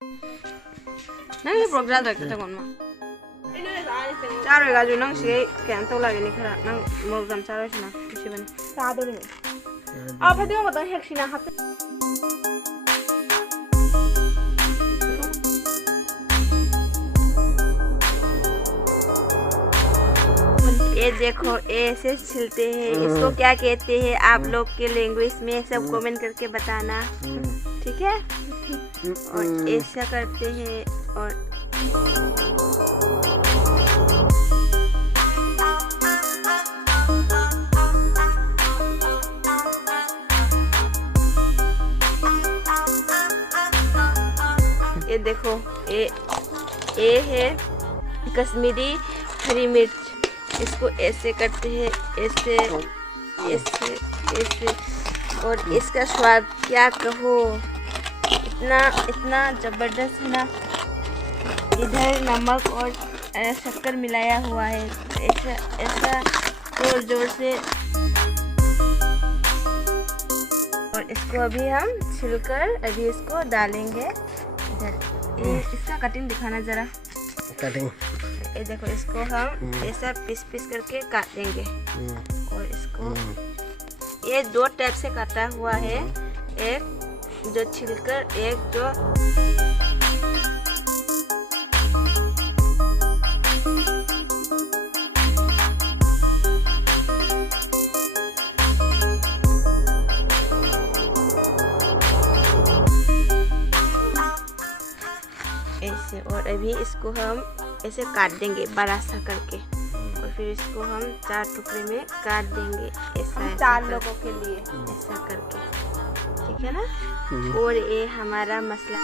Nang program dak ta kon ma. Charo ga ju nang si kan to la ni khara nang program charo sina kisi bani. Sa do ni. A phadi ma ta hek sina hap. ये देखो ऐसे छिलते हैं, इसको क्या कहते हैं आप लोग के लैंग्वेज में सब कमेंट करके बताना, ठीक है। और ऐसा करते हैं और ये देखो ये है कश्मीरी हरी मिर्च, इसको ऐसे करते हैं, ऐसे ऐसे ऐसे, और इसका स्वाद क्या कहो, इतना इतना ज़बरदस्त है ना। इधर नमक और शक्कर मिलाया हुआ है, ऐसा ऐसा जोर जोर से। और इसको अभी हम छिलकर अभी इसको डालेंगे इधर। ये इसका कटिंग दिखाना ज़रा। कटिंग ये देखो, इसको हम ऐसा पीस पीस करके काट देंगे। और इसको ये दो टाइप से काटा हुआ है, एक जो छिलकर, एक जो ऐसे। और अभी इसको हम ऐसे काट देंगे बड़ा सा करके, और फिर इसको हम 4 टुकड़े में काट देंगे, ऐसा 4 लोगों के लिए ऐसा करके, ठीक है ना। और ये हमारा मसाला